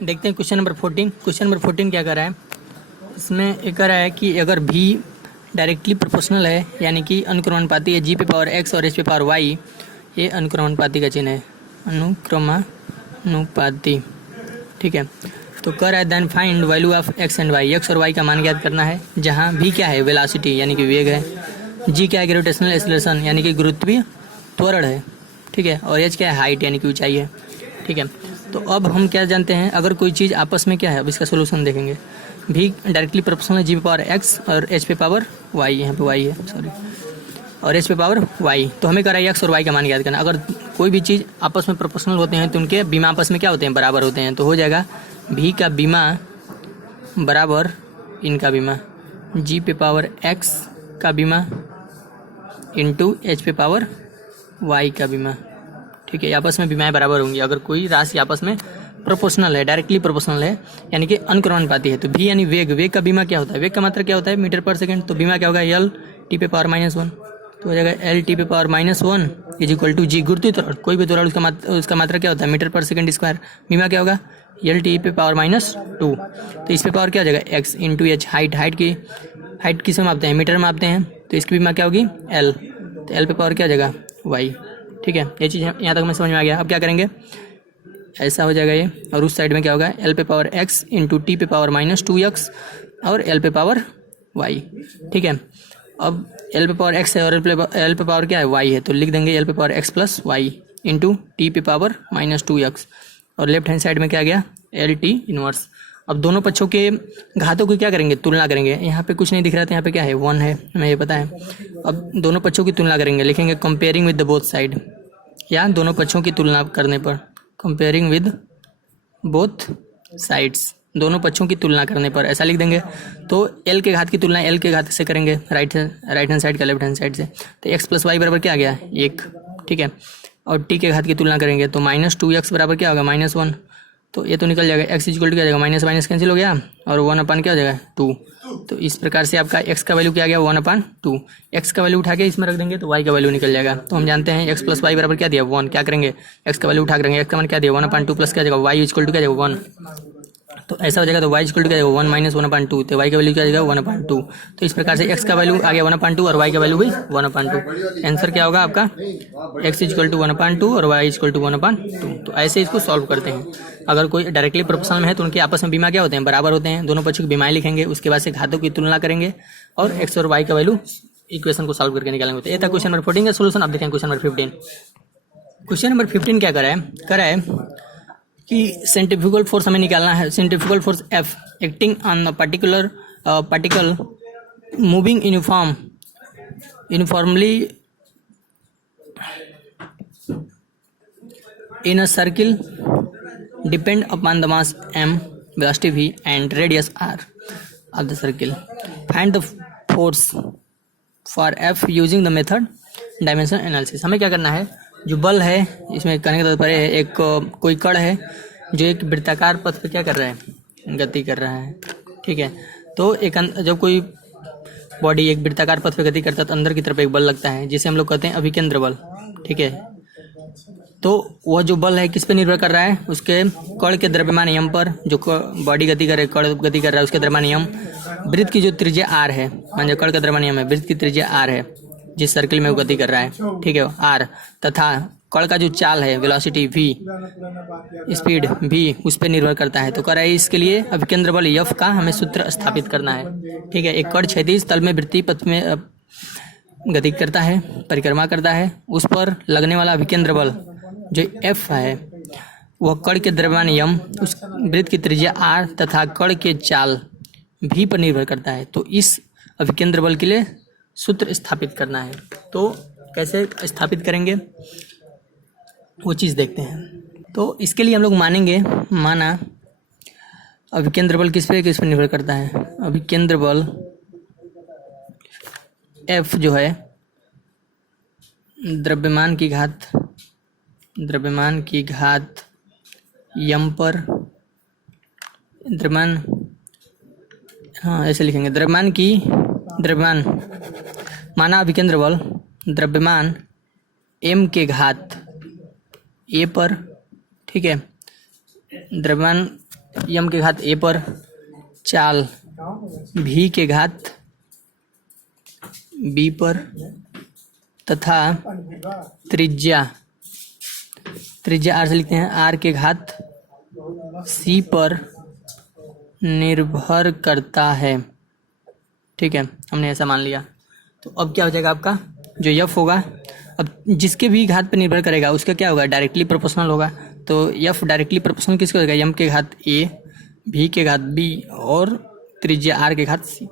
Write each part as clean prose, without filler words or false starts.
देखते हैं question number 14। Question number 14 क्या कर रहा है, इसमें ये कर रहा है कि अगर भी डायरेक्टली प्रोपोर्शनल है यानी कि अनुक्रमानुपाती है, जी पे पावर एक्स और एच पे पावर वाई, ये अनुक्रमानुपाती का चिन्ह है, अनुक्रमानुपाती। ठीक है, तो कर रहा है then find value of x and y, x और वाई का मान ज्ञात करना है, जहाँ भी क्या है वेलोसिटी यानी कि वेग है, जी क्या है ग्रेविटेशनल एक्सेलरेशन यानी कि गुरुत्वीय त्वरण है, ठीक है, और एच क्या है हाइट यानी कि ऊंचाई है। ठीक है, तो अब हम क्या जानते हैं, अगर कोई चीज़ आपस में क्या है, अब इसका सोल्यूशन देखेंगे। भी डायरेक्टली प्रोपोर्शनल है, जी पे पावर एक्स और एच पे पावर वाई, यहाँ पे वाई है सॉरी, और एच पे पावर वाई, तो हमें करा एक्स और वाई का मान याद करना। अगर कोई भी चीज़ आपस में प्रोपोर्शनल होते हैं तो उनके बीमा आपस में क्या होते हैं, बराबर होते हैं, तो हो जाएगा भी का बीमा बराबर इनका बीमा, जी पे पावर एक्स का बीमा इंटू एच पे पावर वाई का बीमा। ठीक है, आपस में बीमाएँ बराबर होंगी अगर कोई राशि आपस में प्रोपोर्शनल है, डायरेक्टली प्रोपोर्शनल है यानी कि अनुक्रमानुपाती है। तो भी यानी वेग, वेग का बीमा क्या होता है, वेग का मात्रा क्या होता है मीटर पर सेकंड, तो बीमा क्या होगा एल टी पे पावर -1, तो हो जाएगा एल टी पे पावर -1 इज इक्वल टू जी गुरुत्वीय त्वरण, कोई भी त्वरण उसका मात्रा क्या होता है मीटर पर सेकंड स्क्वायर, बीमा क्या होगा एल टी पे पावर -2, तो इस पे पावर क्या हो जाएगा एक्स इंटू एच, हाइट किस में मापते हैं, मीटर में मापते हैं, तो इसकी बीमा क्या होगी एल, तो एल पे पावर क्या हो जाएगा वाई। ठीक है, ये चीज़ यहाँ तक हमें समझ में आ गया। अब क्या करेंगे, ऐसा हो जाएगा ये, और उस साइड में क्या होगा एल पे पावर एक्स इंटू टी पे पावर -2x और एल पे पावर वाई। ठीक है, अब एल पे पावर एक्स है और एल पे पावर क्या है वाई है, तो लिख देंगे एल पे power x plus y into t पे पावर -2x, और लेफ्ट हैंड साइड में क्या गया एल टी इनवर्स। अब दोनों पक्षों के घातों की क्या करेंगे, तुलना करेंगे। यहाँ पे कुछ नहीं दिख रहा था, यहाँ पे क्या है 1 है, हमें ये पता है। अब दोनों पक्षों की तुलना करेंगे, लिखेंगे comparing with the both side, या दोनों पक्षों की तुलना करने पर, कंपेयरिंग विद बोथ साइड्स, दोनों पक्षों की तुलना करने पर ऐसा लिख देंगे। तो एल के घात की तुलना एल के घात से करेंगे, राइट हैंड साइड का लेफ्ट हैंड साइड से, तो एक्स प्लस वाई बराबर क्या आ गया 1। ठीक है, और टी के घात की तुलना करेंगे तो -2x बराबर क्या होगा -1, तो ये तो निकल जाएगा, एक्स इक्वल टू क्या जाएगा माइनस माइनस कैंसिल हो गया, और 1/2 क्या हो जाएगा 2। तो इस प्रकार से आपका एक्स का वैल्यू क्या आ गया 1/2, एक्स का वैल्यू उठा के इसमें रख देंगे तो वाई का वैल्यू निकल जाएगा। तो हम जानते हैं एक्स प्लस वाई बराबर क्या दिया 1, क्या करेंगे एक्स का वैल्यू उठा करेंगे, एक्स का मान क्या दिया 1/2 प्लस क्या जाएगा वाई इक्वल टू क्या जाएगा 1, तो ऐसा हो जाएगा। तो वाई इक्वल टू क्या जाएगा 1 - 1/2, तो वाई का वैल्यू क्या जाएगा 1/2। तो इस प्रकार से एक्स का वैल्यू आ गया 1/2 और वाई का वैल्यू भी 1/2। आंसर क्या होगा आपका एक्स इक्वल टू 1/2 और वाई इक्वल टू 1/2। तो ऐसे इसको सॉल्व करते हैं। अगर कोई डायरेक्टली प्रोपोर्शनल में है तो उनके आपस में बीमा क्या होते हैं बराबर होते हैं, दोनों पक्षों की बीमाएं लिखेंगे, उसके बाद से घातों की तुलना करेंगे और एक्स और वाई का वैल्यू इक्वेशन को सॉल्व करके निकालेंगे। तो ये था क्वेश्चन नंबर 14 का सोल्यूशन। अब देखें क्वेश्चन नंबर 15। क्वेश्चन नंबर 15 क्या करा है कि सेंट्रीफ्यूगल फोर्स हमें निकालना है, centrifugal force F acting on the particular particle moving uniformly in a circle depend upon the mass m, velocity v and radius r of the circle. Find the force for F using the method dimension analysis. हमें क्या करना है, जो बल है इसमें करने का तात्पर्य है एक कोई कण है जो एक वृत्ताकार पथ पे क्या कर रहा है, गति कर रहा है। ठीक है, तो एक जब कोई बॉडी एक वृत्ताकार पथ पे गति करता है तो अंदर की तरफ एक बल लगता है जिसे हम लोग कहते हैं अभिकेंद्र बल। ठीक है, तो वह जो बल है किस पे निर्भर कर रहा है, उसके कण के द्रव्यमान नियम पर। जो बॉडी गति कर रहा है, कण गति कर रहा है, उसके द्रव्यमान नियम, वृत्त की जो त्रिज्या r है, मान कण का द्रव्यमान नियम है, वृत्त की त्रिज्या r है जिस सर्किल में वो गति कर रहा है, ठीक है r, तथा कण का जो चाल है वेलोसिटी v, स्पीड v, उस पर निर्भर करता है। तो कर रहा है इसके लिए अभिकेंद्र बल F का हमें सूत्र स्थापित करना है। ठीक है, एक कण क्षैतिज तल में वृत्तीय पथ में गति करता है, परिक्रमा करता है, उस पर लगने वाला अभिकेंद्र बल जो F है वह कण के द्रव्यमान यम, उस वृत्त की त्रिज्या r तथा कण के चाल v पर निर्भर करता है। तो इस अभिकेंद्र बल के लिए सूत्र स्थापित करना है। तो कैसे स्थापित करेंगे वो चीज़ देखते हैं। तो इसके लिए हम लोग माना अभिकेंद्र बल किस पे निर्भर करता है, अभिकेंद्र बल F जो है द्रव्यमान की घात यम पर, द्रव्यमान, हाँ ऐसे लिखेंगे, द्रव्यमान माना अभिकेंद्र बल द्रव्यमान m के घात a पर। ठीक है, द्रव्यमान यम के घात ए पर, चाल भी के घात बी पर तथा त्रिज्या आर से लिखते हैं आर के घात सी पर निर्भर करता है। ठीक है, हमने ऐसा मान लिया। तो अब क्या हो जाएगा आपका जो यफ होगा, अब जिसके भी घात पर निर्भर करेगा उसका क्या होगा, डायरेक्टली प्रोपोर्शनल होगा। तो यफ डायरेक्टली प्रोपोर्शनल किसको होगा, यम के घात ए, भी के घात बी और त्रिज्या आर के घात सी।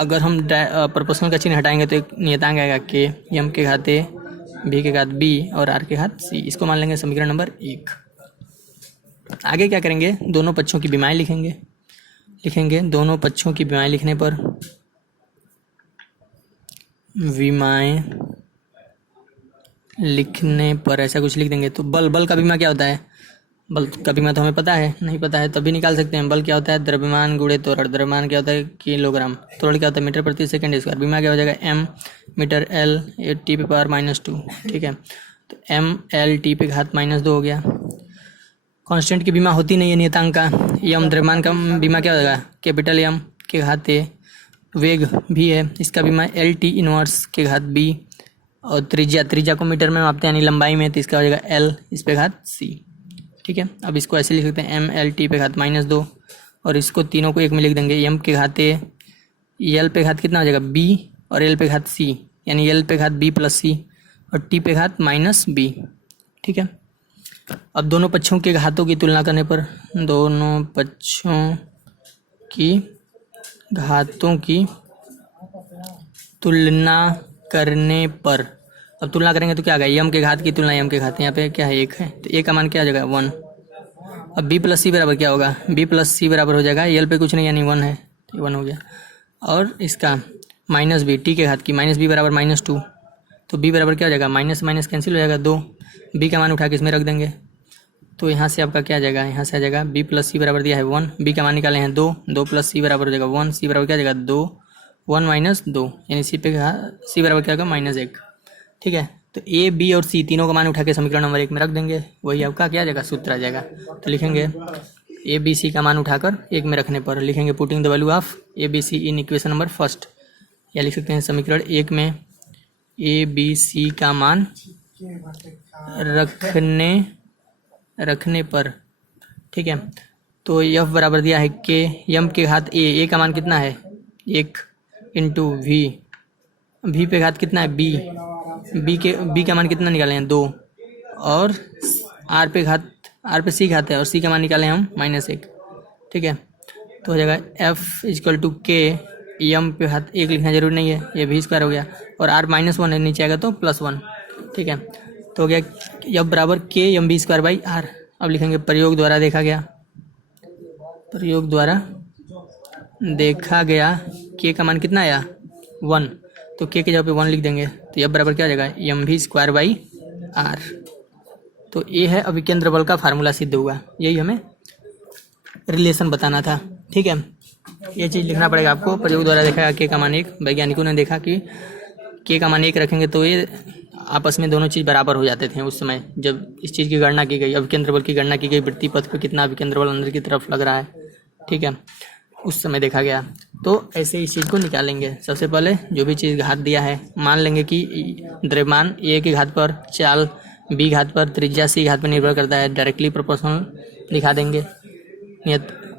अगर हम प्रोपोर्शनल का चिन्ह हटाएंगे तो एक नियतांक आएगा के, यम के घात ए, भी के घात बी और आर के घात सी। इसको मान लेंगे समीकरण नंबर 1। आगे क्या करेंगे, दोनों पक्षों की विमाएं लिखेंगे। दोनों पक्षों की विमाएं लिखने पर ऐसा कुछ लिख देंगे। तो बल का विमा क्या होता है, बल का विमा तो हमें पता है, नहीं पता है तभी निकाल सकते हैं। बल क्या होता है, द्रव्यमान गुणे त्वरण। द्रव्यमान क्या होता है, किलोग्राम। त्वरण क्या होता है, मीटर प्रति सेकंड स्क्वायर। विमा क्या हो जाएगा, एम मीटर एल टी पे पावर -2। ठीक है, तो एम एल टी पे घात -2 हो गया। कांस्टेंट की बीमा होती नहीं है नियतांक का। यम द्रव्यमान का बीमा क्या होगा, कैपिटल यम के घात ए, वेग भी है, इसका बीमा एल टी इनवर्स के घात बी और त्रिज्या को मीटर में मापते हैं यानी लंबाई में, तो इसका हो जाएगा एल इस पे घात सी। ठीक है, अब इसको ऐसे लिख सकते हैं एम एल टी पे घात -2 और इसको तीनों को एक में लिख देंगे। एम के घात ए, एल पे घात कितना हो जाएगा बी और एल पे घात सी, यानी एल पे घात बी प्लस सी और टी पे घात -बी। ठीक है, अब दोनों पक्षों के घातों की तुलना करने पर, दोनों पक्षों की घातों की तुलना करने पर, अब तुलना करेंगे तो क्या आएगा, यम के घात की तुलना यम के घात, यहाँ पे क्या है 1 है, तो ए का मान क्या आ जाएगा 1। अब बी प्लस सी बराबर क्या होगा, बी प्लस सी बराबर हो जाएगा एल पे कुछ नहीं यानी 1 है, तो 1 हो गया। और इसका -b टी के घात की -b बराबर -2, तो b बराबर क्या हो जाएगा, माइनस माइनस कैंसिल हो जाएगा 2, b का मान उठा के इसमें रख देंगे। तो यहाँ से आपका क्या आ जाएगा, यहाँ से आ जाएगा b प्लस सी बराबर दिया है 1, b का मान निकाले हैं 2, 2 प्लस सी बराबर हो जाएगा 1, सी बराबर क्या आ जाएगा 2, 1 माइनस 2 यानी सी पे सी बराबर क्या होगा -1। ठीक है, तो ए बी और सी तीनों का मान उठा के समीकरण नंबर 1 में रख देंगे, वही आपका क्या आ जाएगा, सूत्र आ जाएगा। तो लिखेंगे ए बी सी का मान उठाकर 1 में रखने पर लिखेंगे putting the value of A B C in equation number first, या लिख सकते हैं समीकरण 1 में ए बी सी का मान रखने पर। ठीक है, तो एफ बराबर दिया है के, यम के घात ए का मान कितना है 1 इंटू वी पे घात कितना है बी का मान कितना निकाले हैं 2 और आर पे सी घात है और सी का मान निकाले हम -1। ठीक है, तो हो जाएगा एफ इक्वल टू के, यम पे घात 1 लिखना जरूरी नहीं है, ये भी स्क्वायर हो गया और आर -1 है, नीचे आएगा तो +1। ठीक है, तो हो गया एफ बराबर के M B square by R. अब लिखेंगे प्रयोग द्वारा देखा गया के का मान कितना आया 1, तो के जगह पे 1 लिख देंगे, तो एफ बराबर क्या हो जाएगा एम भी स्क्वायर बाई आर। तो ये है अभिकेंद्र बल का फार्मूला सिद्ध हुआ, यही हमें रिलेशन बताना था। ठीक है, ये चीज़ लिखना पड़ेगा आपको, प्रयोग द्वारा देखा के का मान 1। वैज्ञानिकों ने देखा कि के का मान 1 रखेंगे तो ये आपस में दोनों चीज़ बराबर हो जाते थे उस समय जब इस चीज़ की गणना की गई, अभिकेंद्र बल की गणना की गई, वृत्तीय पथ पर कितना अभिकेंद्र बल अंदर की तरफ लग रहा है। ठीक है, उस समय देखा गया। तो ऐसे इस चीज़ को निकालेंगे। सबसे पहले जो भी चीज़ घात दिया है मान लेंगे कि द्रव्यमान ए की घात पर, चाल बी घात पर, त्रिज्या सी घात पर निर्भर करता है, डायरेक्टली प्रोपोर्शनल दिखा देंगे।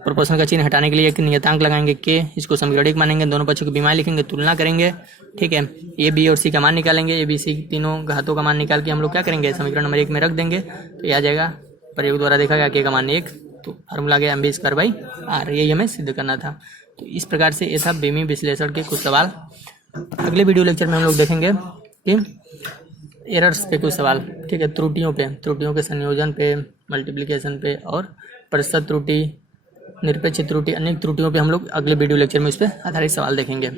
प्रोपोर्शनल का चिन्ह हटाने के लिए एक नियतांक लगाएंगे के, इसको समीकरण 1 मानेंगे, दोनों पक्षों की बीमाएं लिखेंगे, तुलना करेंगे। ठीक है, ए बी और सी का मान निकालेंगे, ए बी सी तीनों घातों का मान निकाल के हम लोग क्या करेंगे समीकरण नंबर 1 में रख देंगे, तो ये आ जाएगा प्रयोग द्वारा देखा गया के का मान 1, तो फार्मूला गया M B square by R, यही हमें सिद्ध करना था। तो इस प्रकार से ये था बेमी विश्लेषण के कुछ सवाल। अगले वीडियो लेक्चर में हम लोग देखेंगे कि एरर्स पे कुछ सवाल। ठीक है, त्रुटियों के संयोजन पे, मल्टीप्लिकेशन पे और प्रतिशत त्रुटि, निरपेक्ष त्रुटि, अनेक त्रुटियों पे हम लोग अगले वीडियो लेक्चर में इस पर आधारित सवाल देखेंगे।